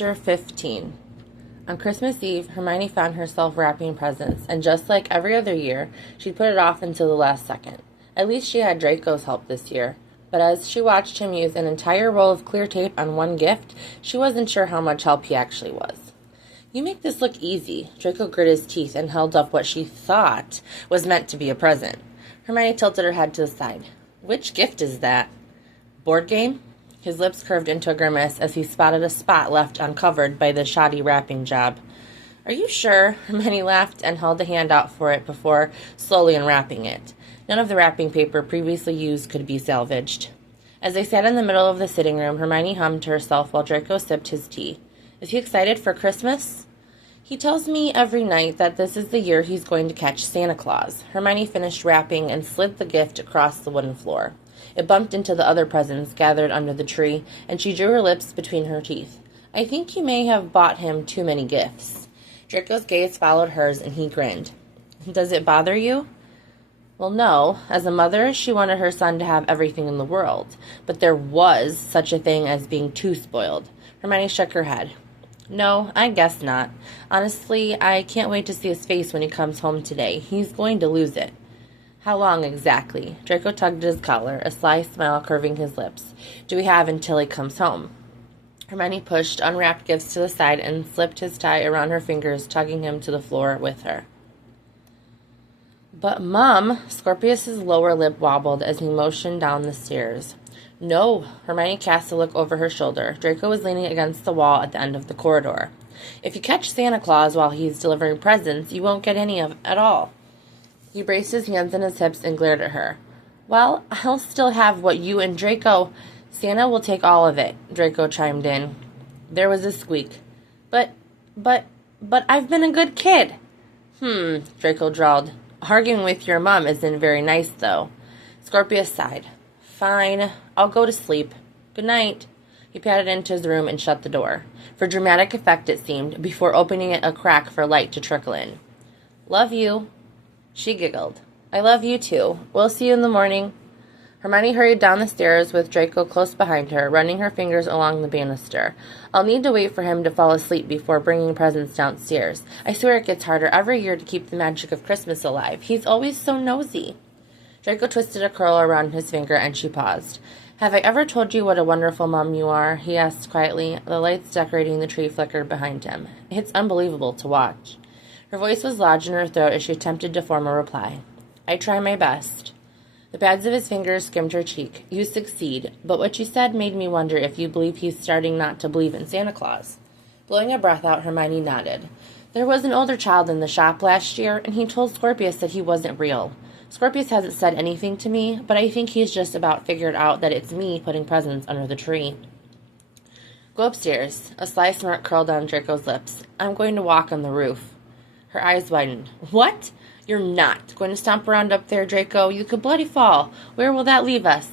Chapter 15. On Christmas Eve, Hermione found herself wrapping presents, and just like every other year, she'd put it off until the last second. At least she had Draco's help this year. But as she watched him use an entire roll of clear tape on one gift, she wasn't sure how much help he actually was. "You make this look easy." Draco grit his teeth and held up what she thought was meant to be a present. Hermione tilted her head to the side. "Which gift is that?" "Board game?" His lips curved into a grimace as he spotted a spot left uncovered by the shoddy wrapping job. "Are you sure?" Hermione laughed and held a hand out for it before slowly unwrapping it. None of the wrapping paper previously used could be salvaged. As they sat in the middle of the sitting room, Hermione hummed to herself while Draco sipped his tea. "Is he excited for Christmas?" "He tells me every night that this is the year he's going to catch Santa Claus." Hermione finished wrapping and slid the gift across the wooden floor. It bumped into the other presents gathered under the tree, and she drew her lips between her teeth. "I think you may have bought him too many gifts." Draco's gaze followed hers, and he grinned. "Does it bother you?" "Well, no. As a mother, she wanted her son to have everything in the world. But there was such a thing as being too spoiled." Hermione shook her head. "No, I guess not. Honestly, I can't wait to see his face when he comes home today. He's going to lose it." "How long exactly?" Draco tugged at his collar, a sly smile curving his lips. "Do we have until he comes home?" Hermione pushed unwrapped gifts to the side and slipped his tie around her fingers, tugging him to the floor with her. "But, Mum," Scorpius's lower lip wobbled as he motioned down the stairs. "No." Hermione cast a look over her shoulder. Draco was leaning against the wall at the end of the corridor. "If you catch Santa Claus while he's delivering presents, you won't get any of it at all." He braced his hands on his hips and glared at her. "Well, I'll still have what you and Draco—" "Santa will take all of it," Draco chimed in. There was a squeak. But I've been a good kid." Draco drawled. "Arguing with your mom isn't very nice, though." Scorpius sighed. "Fine, I'll go to sleep. Good night." He padded into his room and shut the door. For dramatic effect, it seemed, before opening it a crack for light to trickle in. "Love you." She giggled. "I love you too. We'll see you in the morning." Hermione hurried down the stairs with Draco close behind her, running her fingers along the banister. "I'll need to wait for him to fall asleep before bringing presents downstairs. I swear it gets harder every year to keep the magic of Christmas alive. He's always so nosy." Draco twisted a curl around his finger, and she paused. "Have I ever told you what a wonderful mom you are?" he asked quietly. The lights decorating the tree flickered behind him. "It's unbelievable to watch." Her voice was lodged in her throat as she attempted to form a reply. "I try my best." The pads of his fingers skimmed her cheek. "You succeed, but what you said made me wonder if you believe he's starting not to believe in Santa Claus." Blowing a breath out, Hermione nodded. "There was an older child in the shop last year, and he told Scorpius that he wasn't real. Scorpius hasn't said anything to me, but I think he's just about figured out that it's me putting presents under the tree." "Go upstairs." A sly smirk curled on Draco's lips. "I'm going to walk on the roof." Her eyes widened. "What? You're not going to stomp around up there, Draco? You could bloody fall. Where will that leave us?"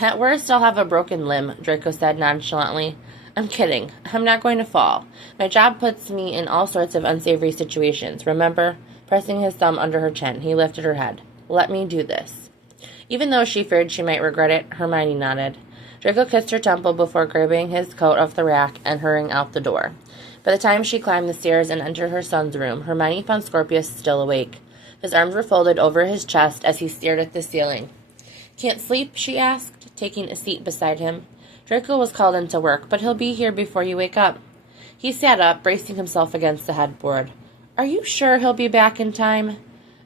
"At worst, I'll have a broken limb," Draco said nonchalantly. "I'm kidding. I'm not going to fall. My job puts me in all sorts of unsavory situations, remember?" Pressing his thumb under her chin, he lifted her head. "Let me do this." Even though she feared she might regret it, Hermione nodded. Draco kissed her temple before grabbing his coat off the rack and hurrying out the door. By the time she climbed the stairs and entered her son's room, Hermione found Scorpius still awake. His arms were folded over his chest as he stared at the ceiling. "Can't sleep?" she asked, taking a seat beside him. "Draco was called into work, but he'll be here before you wake up." He sat up, bracing himself against the headboard. "Are you sure he'll be back in time?"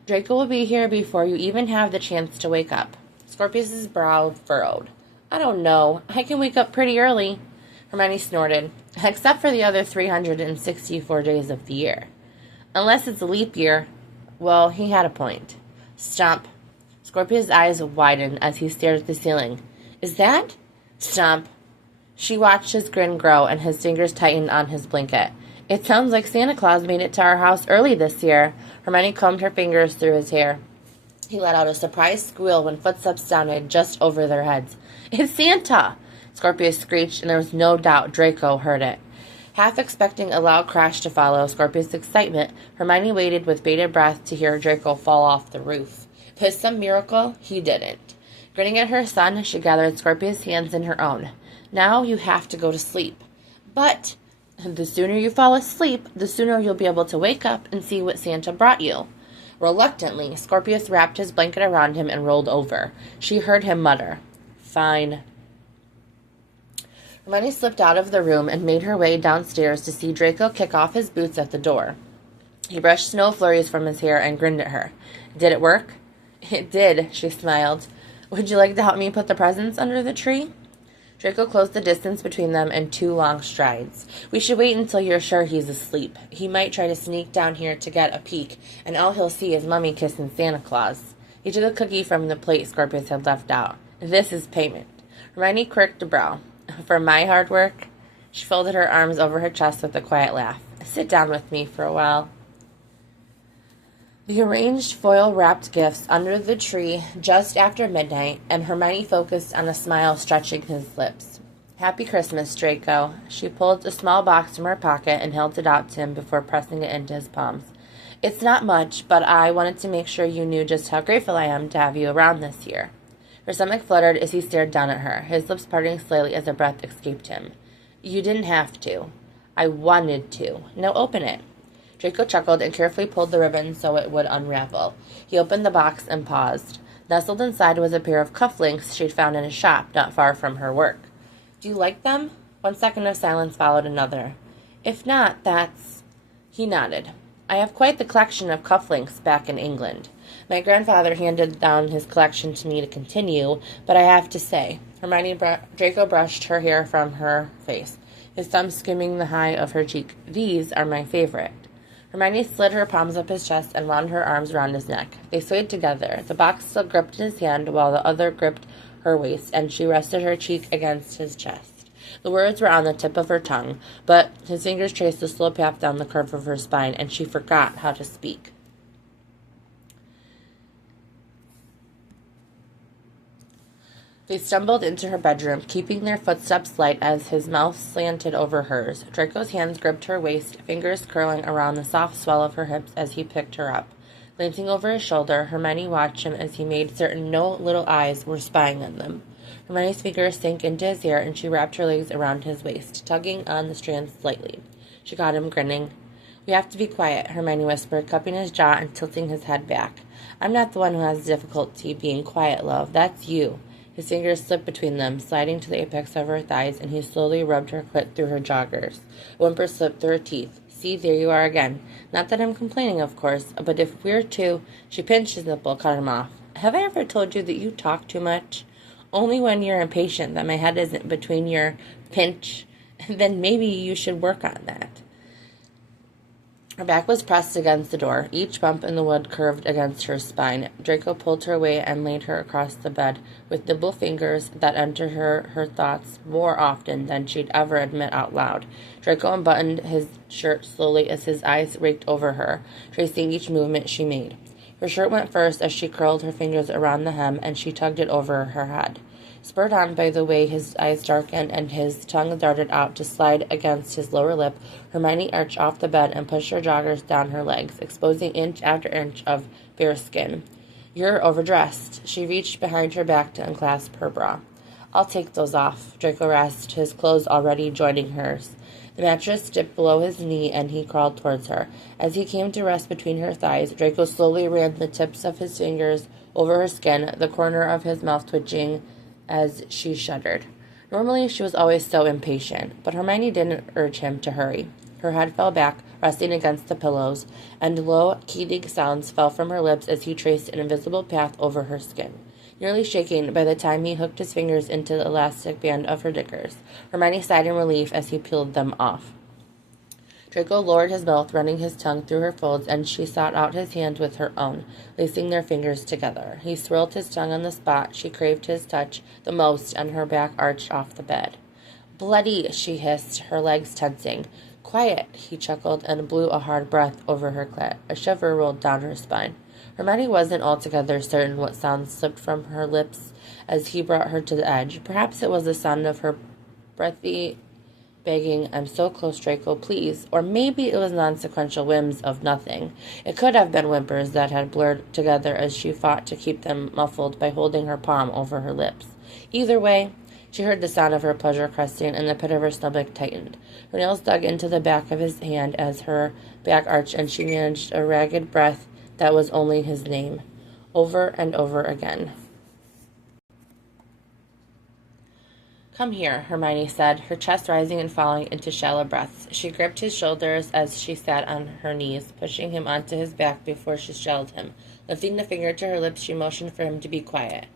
"Draco will be here before you even have the chance to wake up." Scorpius's brow furrowed. "I don't know. I can wake up pretty early." Hermione snorted. "Except for the other 364 days of the year. Unless it's a leap year." Well, he had a point. "Stomp." Scorpius' eyes widened as he stared at the ceiling. "Is that—" "Stomp." She watched his grin grow and his fingers tightened on his blanket. "It sounds like Santa Claus made it to our house early this year." Hermione combed her fingers through his hair. He let out a surprised squeal when footsteps sounded just over their heads. "It's Santa!" Scorpius screeched, and there was no doubt Draco heard it. Half expecting a loud crash to follow Scorpius' excitement, Hermione waited with bated breath to hear Draco fall off the roof. By some miracle, he didn't. Grinning at her son, she gathered Scorpius' hands in her own. "Now you have to go to sleep." "But—" The sooner you fall asleep, the sooner you'll be able to wake up and see what Santa brought you. Reluctantly, Scorpius wrapped his blanket around him and rolled over. She heard him mutter, "Fine." Hermione slipped out of the room and made her way downstairs to see Draco kick off his boots at the door. He brushed snow flurries from his hair and grinned at her. "Did it work?" "It did," she smiled. "Would you like to help me put the presents under the tree?" Draco closed the distance between them in 2 long strides. "We should wait until you're sure he's asleep. He might try to sneak down here to get a peek, and all he'll see is Mummy kissing Santa Claus." He took a cookie from the plate Scorpius had left out. "This is payment." Hermione quirked a brow. "For my hard work?" She folded her arms over her chest with a quiet laugh. "Sit down with me for a while." They arranged foil-wrapped gifts under the tree just after midnight, and Hermione focused on a smile stretching his lips. "Happy Christmas, Draco." She pulled a small box from her pocket and held it out to him before pressing it into his palms. "It's not much, but I wanted to make sure you knew just how grateful I am to have you around this year." Her stomach fluttered as he stared down at her, his lips parting slightly as a breath escaped him. "You didn't have to." "I wanted to. Now open it." Draco chuckled and carefully pulled the ribbon so it would unravel. He opened the box and paused. Nestled inside was a pair of cufflinks she'd found in a shop not far from her work. "Do you like them?" 1 second of silence followed another. "If not, that's—" He nodded. "I have quite the collection of cufflinks back in England. My grandfather handed down his collection to me to continue, but I have to say..." Draco brushed her hair from her face, his thumb skimming the high of her cheek. "These are my favorite." Hermione slid her palms up his chest and wound her arms around his neck. They swayed together. The box still gripped in his hand while the other gripped her waist, and she rested her cheek against his chest. The words were on the tip of her tongue, but his fingers traced a slow path down the curve of her spine, and she forgot how to speak. They stumbled into her bedroom, keeping their footsteps light as his mouth slanted over hers. Draco's hands gripped her waist, fingers curling around the soft swell of her hips as he picked her up. Glancing over his shoulder, Hermione watched him as he made certain no little eyes were spying on them. Hermione's fingers sank into his hair, and she wrapped her legs around his waist, tugging on the strands slightly. She caught him grinning. "We have to be quiet," Hermione whispered, cupping his jaw and tilting his head back. "I'm not the one who has difficulty being quiet, love. That's you." His fingers slipped between them, sliding to the apex of her thighs, and he slowly rubbed her clit through her joggers. A whimper slipped through her teeth. "See, there you are again. Not that I'm complaining, of course, but if we're to—" She pinched his nipple, cut him off. "Have I ever told you that you talk too much?" "Only when you're impatient that my head isn't between your pinch. Then maybe you should work on that." Her back was pressed against the door. Each bump in the wood curved against her spine. Draco pulled her away and laid her across the bed, with nimble fingers that entered her thoughts more often than she'd ever admit out loud. Draco unbuttoned his shirt slowly as his eyes raked over her, tracing each movement she made. Her shirt went first as she curled her fingers around the hem, and she tugged it over her head. Spurred on by the way his eyes darkened and his tongue darted out to slide against his lower lip, Hermione arched off the bed and pushed her joggers down her legs, exposing inch after inch of bare skin. "You're overdressed." She reached behind her back to unclasp her bra. "I'll take those off." Draco rasped, his clothes already joining hers. The mattress dipped below his knee, and he crawled towards her. As he came to rest between her thighs, Draco slowly ran the tips of his fingers over her skin, the corner of his mouth twitching as she shuddered. Normally, she was always so impatient, but Hermione didn't urge him to hurry. Her head fell back, resting against the pillows, and low, keening sounds fell from her lips as he traced an invisible path over her skin. Nearly shaking by the time he hooked his fingers into the elastic band of her knickers, Hermione sighed in relief as he peeled them off. Draco lowered his mouth, running his tongue through her folds, and she sought out his hand with her own, lacing their fingers together. He swirled his tongue on the spot she craved his touch the most, and her back arched off the bed. "Bloody!" she hissed, her legs tensing. "Quiet!" he chuckled, and blew a hard breath over her clit. A shiver rolled down her spine. Hermione wasn't altogether certain what sound slipped from her lips as he brought her to the edge. Perhaps it was the sound of her breathy begging, "I'm so close, Draco, please." Or maybe it was non-sequential whims of nothing. It could have been whimpers that had blurred together as she fought to keep them muffled by holding her palm over her lips. Either way, She heard the sound of her pleasure cresting, and the pit of her stomach tightened. Her nails dug into the back of his hand as her back arched, and she managed a ragged breath that was only his name, over and over again. "Come here," Hermione said, her chest rising and falling into shallow breaths. She gripped his shoulders as she sat on her knees, pushing him onto his back before she straddled him. Lifting a finger to her lips, she motioned for him to be quiet.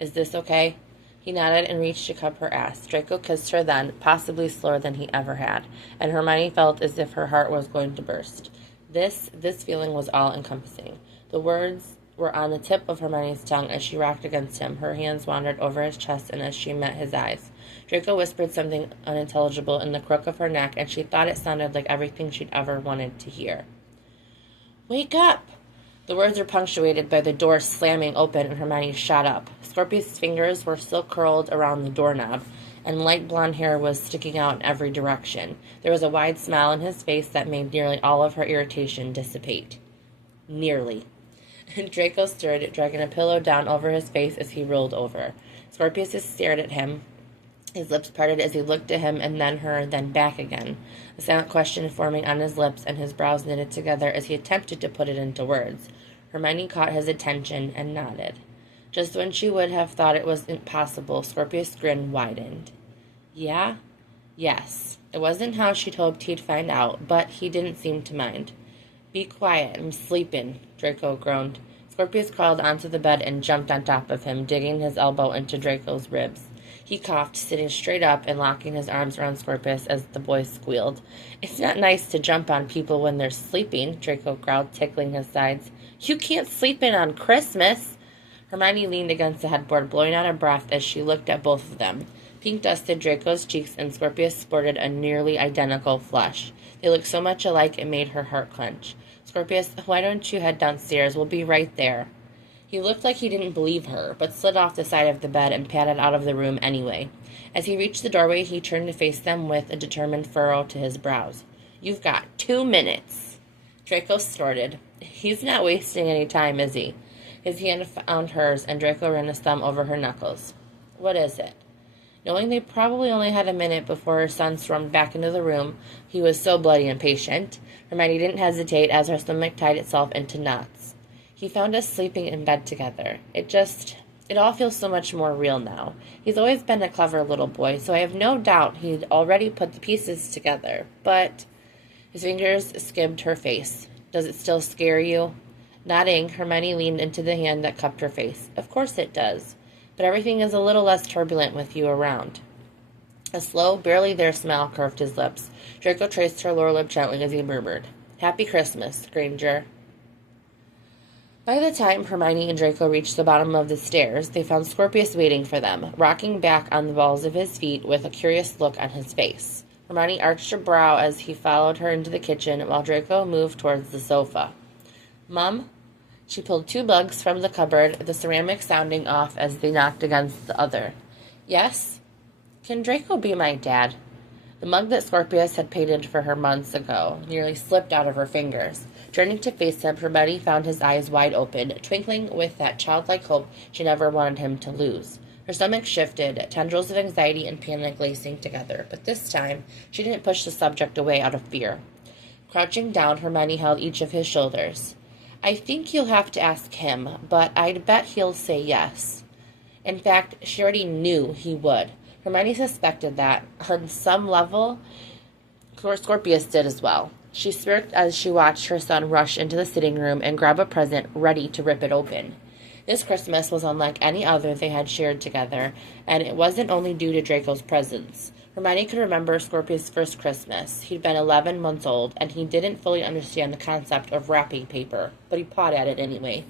"Is this okay?" He nodded and reached to cup her ass. Draco kissed her then, possibly slower than he ever had, and Hermione felt as if her heart was going to burst. This feeling was all-encompassing. The words were on the tip of Hermione's tongue as she rocked against him. Her hands wandered over his chest, and as she met his eyes, Draco whispered something unintelligible in the crook of her neck, and she thought it sounded like everything she'd ever wanted to hear. "Wake up!" The words were punctuated by the door slamming open, and Hermione shot up. Scorpius' fingers were still curled around the doorknob, and light blonde hair was sticking out in every direction. There was a wide smile on his face that made nearly all of her irritation dissipate. Nearly. Draco stirred, dragging a pillow down over his face as he rolled over. Scorpius stared at him. His lips parted as he looked at him and then her, then back again, a silent question forming on his lips, and his brows knitted together as he attempted to put it into words. Hermione caught his attention and nodded. Just when she would have thought it was impossible, Scorpius' grin widened. "Yeah? Yes." It wasn't how she'd hoped he'd find out, but he didn't seem to mind. "Be quiet, I'm sleepin'," Draco groaned. Scorpius crawled onto the bed and jumped on top of him, digging his elbow into Draco's ribs. He coughed, sitting straight up and locking his arms around Scorpius as the boy squealed. "It's not nice to jump on people when they're sleeping," Draco growled, tickling his sides. "You can't sleep in on Christmas." Hermione leaned against the headboard, blowing out a breath as she looked at both of them. Pink dusted Draco's cheeks, and Scorpius sported a nearly identical flush. They looked so much alike it made her heart clench. "Scorpius, why don't you head downstairs? We'll be right there." He looked like he didn't believe her, but slid off the side of the bed and padded out of the room anyway. As he reached the doorway, he turned to face them with a determined furrow to his brows. "You've got 2 minutes." Draco snorted. He's not wasting any time, is he? His hand found hers, and Draco ran his thumb over her knuckles. "What is it?" Knowing they probably only had a minute before her son stormed back into the room, he was so bloody impatient. Hermione didn't hesitate as her stomach tied itself into knots. "He found us sleeping in bed together. It all feels so much more real now. He's always been a clever little boy, so I have no doubt he'd already put the pieces together. But..." His fingers skimmed her face. "Does it still scare you?" Nodding, Hermione leaned into the hand that cupped her face. "Of course it does. But everything is a little less turbulent with you around." A slow, barely there smile curved his lips. Draco traced her lower lip gently as he murmured, "Happy Christmas, Granger." By the time Hermione and Draco reached the bottom of the stairs, they found Scorpius waiting for them, rocking back on the balls of his feet with a curious look on his face. Hermione arched her brow as he followed her into the kitchen, while Draco moved towards the sofa. "Mum?" She pulled 2 mugs from the cupboard, the ceramic sounding off as they knocked against the other. "Yes?" "Can Draco be my dad?" The mug that Scorpius had painted for her months ago nearly slipped out of her fingers. Turning to face him, Hermione found his eyes wide open, twinkling with that childlike hope she never wanted him to lose. Her stomach shifted, tendrils of anxiety and panic lacing together, but this time she didn't push the subject away out of fear. Crouching down, Hermione held each of his shoulders. "I think you'll have to ask him, but I'd bet he'll say yes." In fact, she already knew he would. Hermione suspected that, on some level, Scorpius did as well. She smirked as she watched her son rush into the sitting room and grab a present, ready to rip it open. This Christmas was unlike any other they had shared together, and it wasn't only due to Draco's presence. Hermione could remember Scorpius' first Christmas. He'd been 11 months old, and he didn't fully understand the concept of wrapping paper, but he pawed at it anyway.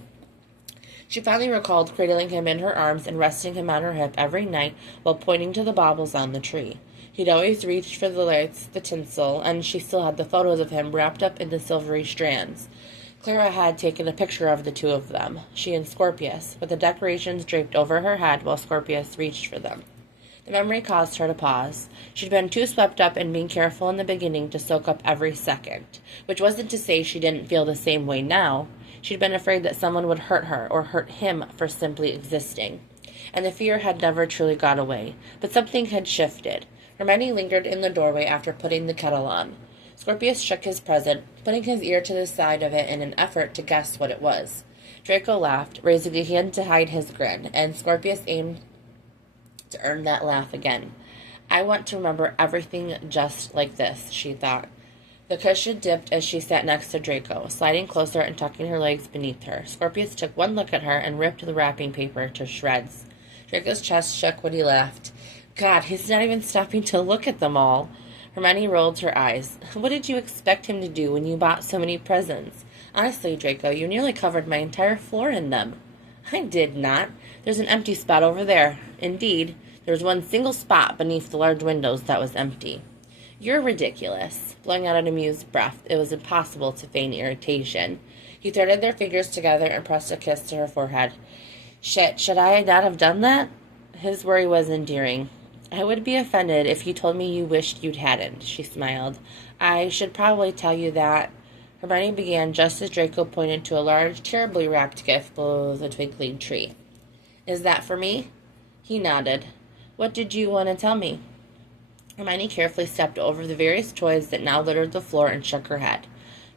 She finally recalled cradling him in her arms and resting him on her hip every night while pointing to the baubles on the tree. He'd always reached for the lights, the tinsel, and she still had the photos of him wrapped up in the silvery strands. Clara had taken a picture of the 2 of them, she and Scorpius, with the decorations draped over her head while Scorpius reached for them. The memory caused her to pause. She'd been too swept up in being careful in the beginning to soak up every second, which wasn't to say she didn't feel the same way now. She'd been afraid that someone would hurt her or hurt him for simply existing. and the fear had never truly gone away. But something had shifted. Hermione lingered in the doorway after putting the kettle on. Scorpius shook his present, putting his ear to the side of it in an effort to guess what it was. Draco laughed, raising a hand to hide his grin, and Scorpius aimed to earn that laugh again. I want to remember everything just like this, she thought. The cushion dipped as she sat next to Draco, sliding closer and tucking her legs beneath her. Scorpius took one look at her and ripped the wrapping paper to shreds. Draco's chest shook when he laughed. God, he's not even stopping to look at them all. Hermione rolled her eyes. What did you expect him to do when you bought so many presents? Honestly, Draco, you nearly covered my entire floor in them. I did not. There's an empty spot over there. Indeed, there was one single spot beneath the large windows that was empty. You're ridiculous. Blowing out an amused breath, it was impossible to feign irritation. He threaded their fingers together and pressed a kiss to her forehead. Shit, should I not have done that? His worry was endearing. I would be offended if you told me you wished you hadn't, she smiled. I should probably tell you that. Hermione began just as Draco pointed to a large, terribly wrapped gift below the twinkling tree. Is that for me? He nodded. What did you want to tell me? Hermione carefully stepped over the various toys that now littered the floor and shook her head.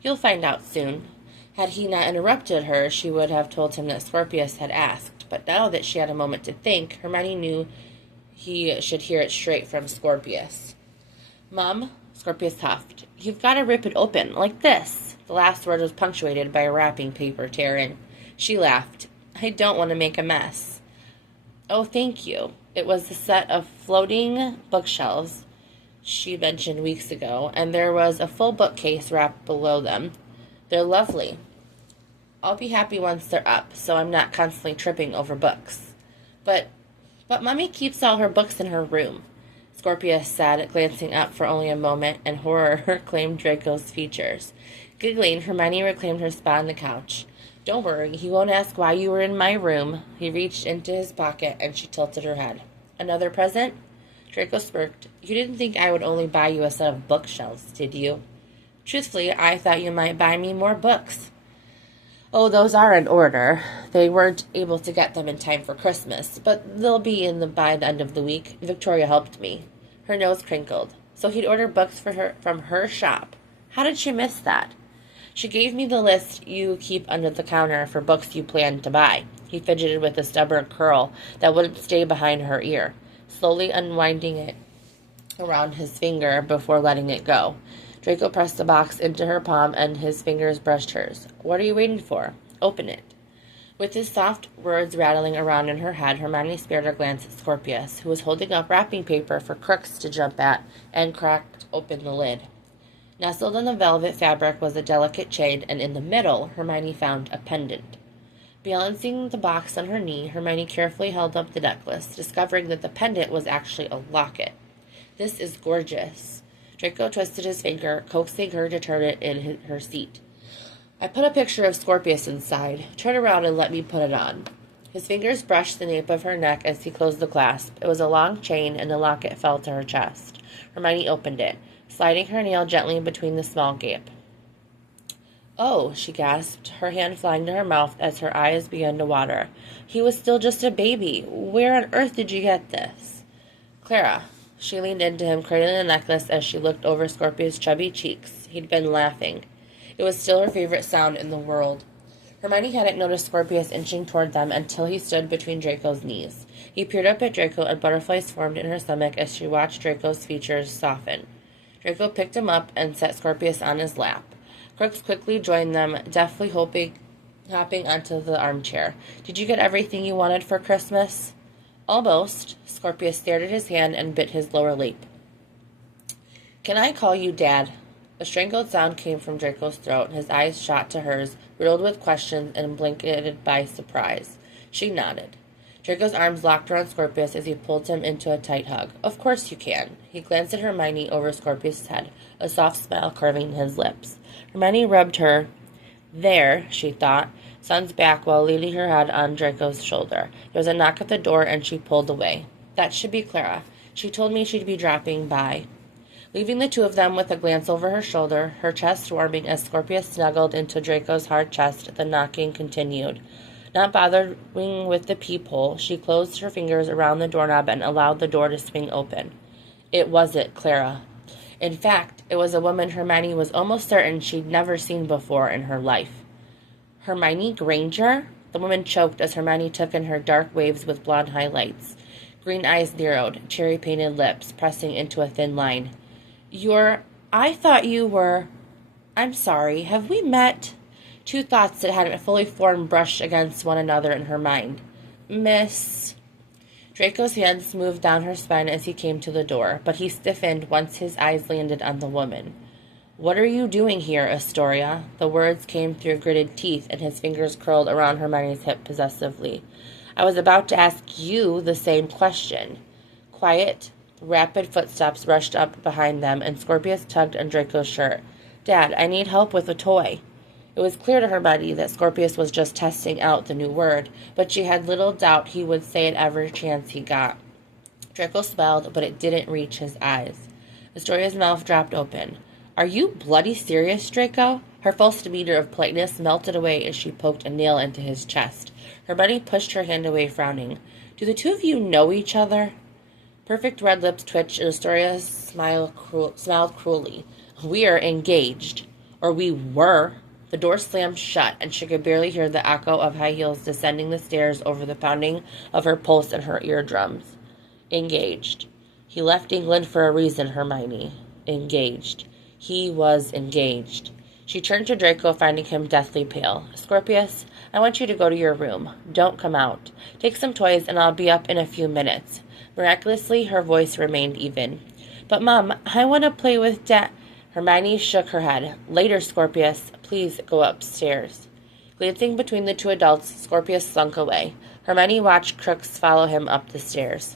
You'll find out soon. Had he not interrupted her, she would have told him that Scorpius had asked, but now that she had a moment to think, Hermione knew he should hear it straight from Scorpius. Mum, Scorpius huffed, you've got to rip it open, like this. The last word was punctuated by a wrapping paper tearing. She laughed. I don't want to make a mess. Oh, thank you. It was a set of floating bookshelves she mentioned weeks ago, and there was a full bookcase wrapped below them. They're lovely. I'll be happy once they're up, so I'm not constantly tripping over books. But Mummy keeps all her books in her room, Scorpius said, glancing up for only a moment, and horror claimed Draco's features. Giggling, Hermione reclaimed her spot on the couch. Don't worry, he won't ask why you were in my room. He reached into his pocket, and she tilted her head. Another present? Draco smirked. You didn't think I would only buy you a set of bookshelves, did you? Truthfully, I thought you might buy me more books. Oh, those are in order. They weren't able to get them in time for Christmas, but they'll be by the end of the week. Victoria helped me. Her nose crinkled. So he'd order books for her from her shop. How did she miss that? She gave me the list you keep under the counter for books you plan to buy. He fidgeted with a stubborn curl that wouldn't stay behind her ear, slowly unwinding it around his finger before letting it go. Draco pressed the box into her palm, and his fingers brushed hers. What are you waiting for? Open it. With his soft words rattling around in her head, Hermione spared a glance at Scorpius, who was holding up wrapping paper for Crooks to jump at, and cracked open the lid. Nestled in the velvet fabric was a delicate chain, and in the middle, Hermione found a pendant. Balancing the box on her knee, Hermione carefully held up the necklace, discovering that the pendant was actually a locket. This is gorgeous. Draco twisted his finger, coaxing her to turn it in her seat. I put a picture of Scorpius inside. Turn around and let me put it on. His fingers brushed the nape of her neck as he closed the clasp. It was a long chain, and the locket fell to her chest. Hermione opened it, sliding her nail gently between the small gap. Oh, she gasped, her hand flying to her mouth as her eyes began to water. He was still just a baby. Where on earth did you get this? Clara. She leaned into him, cradling the necklace as she looked over Scorpius' chubby cheeks. He'd been laughing. It was still her favorite sound in the world. Hermione hadn't noticed Scorpius inching toward them until he stood between Draco's knees. He peered up at Draco, and butterflies formed in her stomach as she watched Draco's features soften. Draco picked him up and set Scorpius on his lap. Crooks quickly joined them, deftly hopping onto the armchair. Did you get everything you wanted for Christmas? Almost. Scorpius stared at his hand and bit his lower lip. Can I call you Dad? A strangled sound came from Draco's throat. His eyes shot to hers, riddled with questions and blanketed by surprise. She nodded. Draco's arms locked around Scorpius as he pulled him into a tight hug. Of course you can. He glanced at Hermione over Scorpius' head, a soft smile curving his lips. Hermione rubbed her. There, she thought, son's back while leaning her head on Draco's shoulder. There was a knock at the door, and she pulled away. That should be Clara. She told me she'd be dropping by. Leaving the two of them with a glance over her shoulder, her chest warming as Scorpius snuggled into Draco's hard chest, the knocking continued. Not bothering with the peephole, she closed her fingers around the doorknob and allowed the door to swing open. It wasn't Clara. In fact, it was a woman Hermione was almost certain she'd never seen before in her life. Hermione Granger? The woman choked as Hermione took in her dark waves with blonde highlights. Green eyes narrowed, cherry-painted lips pressing into a thin line. I thought you were... I'm sorry, have we met? Two thoughts that hadn't fully formed brushed against one another in her mind. Miss... Draco's hands moved down her spine as he came to the door, but he stiffened once his eyes landed on the woman. What are you doing here, Astoria? The words came through gritted teeth, and his fingers curled around Hermione's hip possessively. I was about to ask you the same question. Quiet, rapid footsteps rushed up behind them, and Scorpius tugged on Draco's shirt. Dad, I need help with a toy. It was clear to Hermione that Scorpius was just testing out the new word, but she had little doubt he would say it every chance he got. Draco smiled, but it didn't reach his eyes. Astoria's mouth dropped open. Are you bloody serious, Draco? Her false demeanor of politeness melted away as she poked a nail into his chest. Hermione pushed her hand away, frowning. Do the two of you know each other? Perfect red lips twitched, and Astoria smiled cruelly. We are engaged. Or we were. The door slammed shut, and she could barely hear the echo of high heels descending the stairs over the pounding of her pulse and her eardrums. Engaged. He left England for a reason, Hermione. Engaged. He was engaged. She turned to Draco, finding him deathly pale. Scorpius, I want you to go to your room. Don't come out. Take some toys, and I'll be up in a few minutes. Miraculously, her voice remained even. But, Mom, I want to play with Dad. Hermione shook her head. Later, Scorpius. Please go upstairs. Glancing between the two adults, Scorpius slunk away. Hermione watched Crooks follow him up the stairs.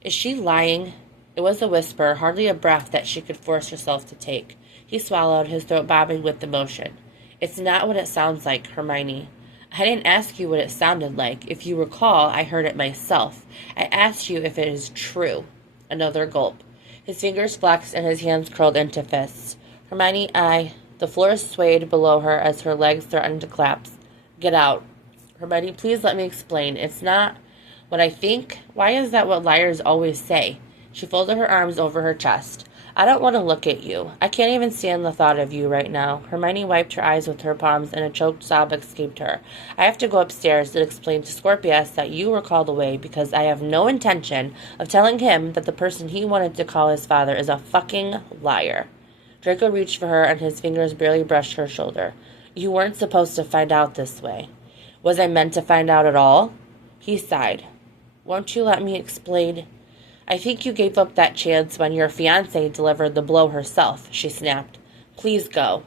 Is she lying? It was a whisper, hardly a breath that she could force herself to take. He swallowed, his throat bobbing with emotion. It's not what it sounds like, Hermione. I didn't ask you what it sounded like. If you recall, I heard it myself. I asked you if it is true. Another gulp. His fingers flexed and his hands curled into fists. Hermione, The floor swayed below her as her legs threatened to collapse. Get out. Hermione, please let me explain. It's not what I think. Why is that what liars always say? She folded her arms over her chest. I don't want to look at you. I can't even stand the thought of you right now. Hermione wiped her eyes with her palms and a choked sob escaped her. I have to go upstairs and explain to Scorpius that you were called away because I have no intention of telling him that the person he wanted to call his father is a fucking liar. Draco reached for her and his fingers barely brushed her shoulder. You weren't supposed to find out this way. Was I meant to find out at all? He sighed. Won't you let me explain? I think you gave up that chance when your fiancée delivered the blow herself, she snapped. Please go.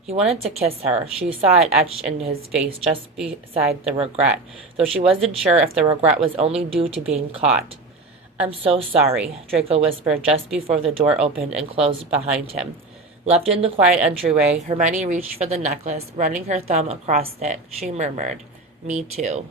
He wanted to kiss her. She saw it etched into his face just beside the regret, though she wasn't sure if the regret was only due to being caught. I'm so sorry, Draco whispered just before the door opened and closed behind him. Left in the quiet entryway, Hermione reached for the necklace, running her thumb across it. She murmured, Me too.